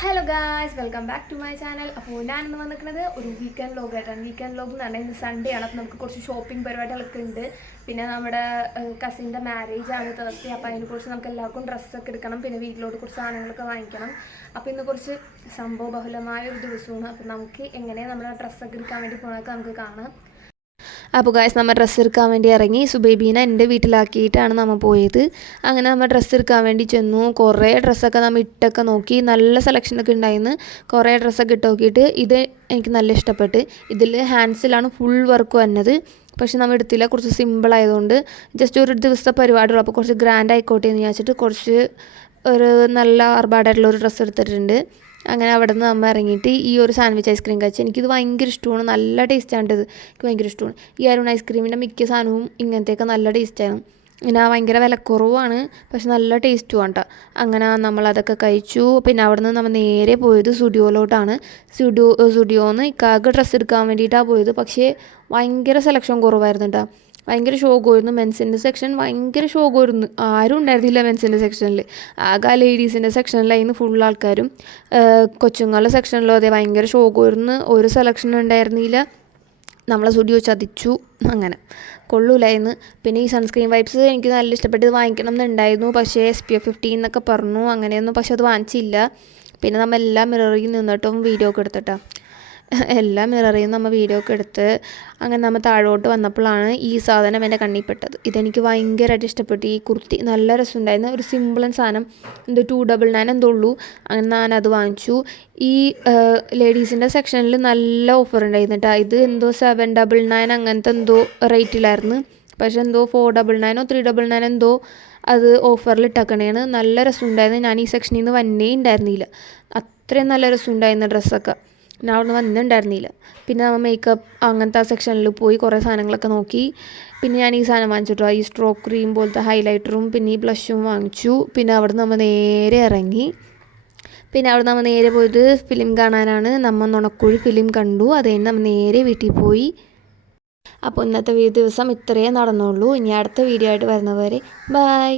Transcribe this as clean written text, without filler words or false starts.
Hello guys, welcome back to my channel. അപ്പോൾ ഞാനിന്ന് വന്നിരിക്കുന്നത് ഒരു വീക്കെൻഡ് വ്ലോഗായിട്ടാണ്. വീക്കെൻഡ് വ്ലോഗ് എന്ന് പറഞ്ഞാൽ ഇന്ന് സൺഡേ ആണ്. അപ്പോൾ നമുക്ക് കുറച്ച് ഷോപ്പിംഗ് പരിപാടികളൊക്കെ ഉണ്ട്. പിന്നെ നമ്മുടെ കസിൻ്റെ മാരേജ് ആണ് തേഴ്സ്ഡേ. അപ്പോൾ അതിനെക്കുറിച്ച് നമുക്ക് എല്ലാവർക്കും ഡ്രസ്സൊക്കെ എടുക്കണം. പിന്നെ വീട്ടിലോട്ട് കുറച്ച് സാധനങ്ങളൊക്കെ വാങ്ങിക്കണം. അപ്പോൾ ഇന്ന് കുറച്ച് സംഭവബഹുലമായ ഒരു ദിവസമാണ്. അപ്പോൾ നമുക്ക് എങ്ങനെയാണ് നമ്മുടെ ഡ്രസ്സൊക്കെ എടുക്കാൻ വേണ്ടി പോകുന്നതൊക്കെ നമുക്ക് കാണാം. അപ്പോൾ ഗായ്സ്, നമ്മൾ ഡ്രസ്സ് എടുക്കാൻ വേണ്ടി ഇറങ്ങി. സുബേബീനെ എൻ്റെ വീട്ടിലാക്കിയിട്ടാണ് നമ്മൾ പോയത്. അങ്ങനെ നമ്മൾ ഡ്രസ്സ് എടുക്കാൻ വേണ്ടി ചെന്നു. കുറേ ഡ്രസ്സൊക്കെ നമ്മൾ ഇട്ടൊക്കെ നോക്കി. നല്ല സെലക്ഷനൊക്കെ ഉണ്ടായിരുന്നു. കുറേ ഡ്രസ്സൊക്കെ ഇട്ട് നോക്കിയിട്ട് ഇത് എനിക്ക് നല്ല ഇഷ്ടപ്പെട്ട്. ഇതിൽ ഹാൻഡ്സിലാണ് ഫുൾ വർക്ക് വന്നത്. പക്ഷെ നമ്മൾ എടുത്തില്ല, കുറച്ച് സിമ്പിളായതുകൊണ്ട്. ജസ്റ്റ് ഒരു ദിവസത്തെ പരിപാടിയുള്ളൂ. അപ്പോൾ കുറച്ച് ഗ്രാൻഡ് ആയിക്കോട്ടെ എന്ന് വിചാരിച്ചിട്ട് കുറച്ച് ഒരു നല്ല ആർഭാടായിട്ടുള്ള ഒരു ഡ്രസ്സ് എടുത്തിട്ടുണ്ട്. അങ്ങനെ അവിടെ നിന്ന് നമ്മൾ ഇറങ്ങിയിട്ട് ഈ ഒരു സാൻഡ്വിച്ച് ഐസ്ക്രീം കഴിച്ചു. എനിക്കിത് ഭയങ്കര ഇഷ്ടമാണ്. നല്ല ടേസ്റ്റാണ് ഇത്. എനിക്ക് ഭയങ്കര ഇഷ്ടമാണ്. ഈ അരുൺ ഐസ്ക്രീമിൻ്റെ മിക്ക സാധനവും ഇങ്ങനത്തെയൊക്കെ നല്ല ടേസ്റ്റാണ്. പിന്നെ ഭയങ്കര വിലക്കുറവാണ്, പക്ഷെ നല്ല ടേസ്റ്റുമാണ് കേട്ടോ. അങ്ങനെ നമ്മളതൊക്കെ കഴിച്ചു. പിന്നെ അവിടെ നിന്ന് നമ്മൾ നേരെ പോയത് സ്റ്റുഡിയോയിലോട്ടാണ്. സ്റ്റുഡിയോന്ന് ഇക്കാക്ക് ഡ്രസ്സ് എടുക്കാൻ വേണ്ടിയിട്ടാണ് പോയത്. പക്ഷേ ഭയങ്കര സെലക്ഷൻ കുറവായിരുന്നു കേട്ടോ. ഭയങ്കര ഷോക്കായിരുന്നു. മെൻസിൻ്റെ സെക്ഷൻ ഭയങ്കര ഷോക്കായിരുന്നു. ആരും ഉണ്ടായിരുന്നില്ല മെൻസിൻ്റെ സെക്ഷനിൽ. ആകെ ലേഡീസിൻ്റെ സെക്ഷനിലായിരുന്നു ഫുൾ ആൾക്കാരും. കൊച്ചുങ്ങളുടെ സെക്ഷനിലും അതെ ഭയങ്കര ഷോക്കായിരുന്നു. ഒരു സെലക്ഷൻ ഉണ്ടായിരുന്നില്ല. നമ്മളെ സ്റ്റുഡിയോ ചതിച്ചു. അങ്ങനെ കൊള്ളൂലായിരുന്നു. പിന്നെ ഈ സൺസ്ക്രീൻ വൈപ്സ് എനിക്ക് നല്ല ഇഷ്ടപ്പെട്ട് ഇത് വാങ്ങിക്കണം എന്നുണ്ടായിരുന്നു. പക്ഷേ SPF 15 എന്നൊക്കെ പറഞ്ഞു. അങ്ങനെയൊന്നും പക്ഷെ അത് വാങ്ങിച്ചില്ല. പിന്നെ നമ്മൾ എല്ലാ മിററിൽ നിന്നിട്ടും വീഡിയോ ഒക്കെ എടുത്തിട്ടാണ്. എല്ലാ മിററിൽ നിന്ന് നമ്മൾ വീഡിയോ ഒക്കെ എടുത്ത് അങ്ങനെ നമ്മൾ താഴോട്ട് വന്നപ്പോഴാണ് ഈ സാധനം എൻ്റെ കണ്ണിൽ പെട്ടത്. ഇതെനിക്ക് ഭയങ്കരമായിട്ട് ഇഷ്ടപ്പെട്ടു. ഈ കുർത്തി നല്ല രസമുണ്ടായിരുന്നു. ഒരു സിമ്പിളൻ സാധനം, എന്തോ 299 എന്തോ ഉള്ളൂ. അങ്ങനെ ഞാനത് വാങ്ങിച്ചു. ഈ ലേഡീസിൻ്റെ സെക്ഷനിൽ നല്ല ഓഫർ ഉണ്ടായിരുന്നു കേട്ടോ. ഇത് എന്തോ 799 അങ്ങനത്തെ എന്തോ റേറ്റിലായിരുന്നു. പക്ഷെ എന്തോ 499 399 എന്തോ അത് ഓഫറിൽ ഇട്ടേക്കണേണ്. നല്ല രസമുണ്ടായിരുന്നു. ഞാൻ ഈ സെക്ഷനിൽ നിന്ന് വന്നേ ഉണ്ടായിരുന്നില്ല. അത്രയും നല്ല രസമുണ്ടായിരുന്നു ഡ്രസ്സൊക്കെ. ഞാൻ അവിടെ നിന്ന് വന്നിട്ടുണ്ടായിരുന്നില്ല. പിന്നെ നമ്മൾ മേക്കപ്പ് അങ്ങനത്തെ ആ സെക്ഷനിൽ പോയി കുറേ സാധനങ്ങളൊക്കെ നോക്കി. പിന്നെ ഞാൻ ഈ സാധനം വാങ്ങിച്ചിട്ടോ, ഈ സ്ട്രോക്ക് ക്രീം പോലത്തെ ഹൈലൈറ്ററും പിന്നെ ഈ ബ്ലഷും വാങ്ങിച്ചു. പിന്നെ അവിടെ നിന്ന് നമ്മൾ നേരെ ഇറങ്ങി. പിന്നെ അവിടെ നമ്മൾ നേരെ പോയത് ഫിലിം കാണാനാണ്. നമ്മൾ നുണക്കുഴി ഫിലിം കണ്ടു. അത് കഴിഞ്ഞ് നമ്മൾ നേരെ വീട്ടിൽ പോയി. അപ്പോൾ ഇന്നത്തെ ദിവസം ഇത്രയേ നടന്നുള്ളൂ. ഇനി അടുത്ത വീഡിയോ ആയിട്ട് വരുന്നവരെ ബൈ.